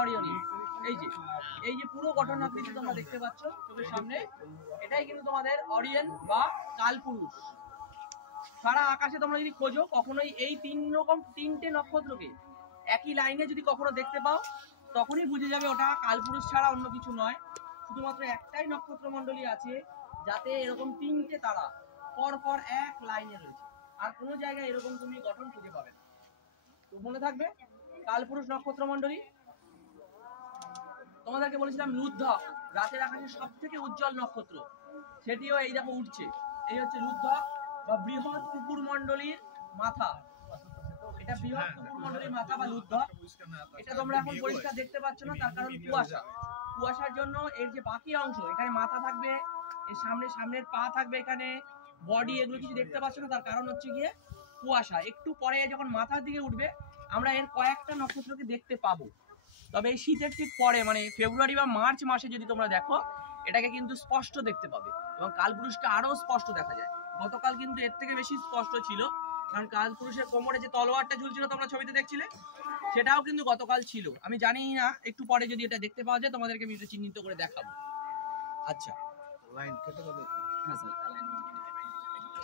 অরিয়নি, এই যে পুরো গঠন আকৃতি তোমরা দেখতে পাচ্ছ চোখের সামনে, এটাই কিন্তু তোমাদের অরিয়ন বা কালপুরুষ। সারা আকাশে তোমরা যদি খোঁজো কখনোই এই তিনটে নক্ষত্রকে একই লাইনে যদি কখনো দেখতে পাও, তখনই বুঝে যাবে ওটা কালপুরুষ ছাড়া অন্য কিছু নয়। শুধুমাত্র একটাই নক্ষত্র মণ্ডলী আছে যাতে এরকম তিনটে তারা পর পর এক লাইনে রয়েছে, আর কোনো জায়গায় এরকম তুমি গঠন খুঁজে পাবে না। তো মনে থাকবে কালপুরুষ নক্ষত্র মণ্ডলী। তোমাদেরকে বলেছিলাম লুদ্ধক রাতের আকাশে সব থেকে উজ্জ্বল নক্ষত্র, সেটিও এই দেখো উঠছে। এই হচ্ছে লুদ্ধক বা বৃহৎ কুকুর মণ্ডলীর মাথা। এটা বৃহৎ কুকুর মণ্ডলীর মাথা বা লুদ্ধক। এটা তোমরা এখন পরিষ্কার দেখতে পাচ্ছ না, তার কারণ কুয়াশা। কুয়াশার জন্য এর যে বাকি অংশ, এখানে মাথা থাকবে, এর সামনের পা থাকবে, এখানে বডি, এগুলো কিছু দেখতে পাচ্ছ না, তার কারণ হচ্ছে গিয়ে কুয়াশা। একটু পরে যখন মাথার দিকে উঠবে আমরা এর কয়েকটা নক্ষত্রকে দেখতে পাবো। তবে এই শীতের ঠিক পরে মানে ফেব্রুয়ারি বা মার্চ মাসে যদি তোমরা দেখো, এটাকে কিন্তু স্পষ্ট দেখতে পাবে এবং কালপুরুষকে আরো স্পষ্ট দেখা যায়। গতকাল কিন্তু এর থেকে বেশি স্পষ্ট ছিল, কারণ কালপুরুষের কোমরে যে তলোয়ারটা ঝুলছিল তোমরা ছবিতে দেখছিলে, সেটাও কিন্তু গতকাল ছিল। আমি জানি না, একটু পরে যদি এটা দেখতে পাওয়া যায় তোমাদেরকে আমি এটা চিহ্নিত করে দেখাবো। আচ্ছা, লাইন কেটে যাবে। হ্যাঁ স্যার, লাইন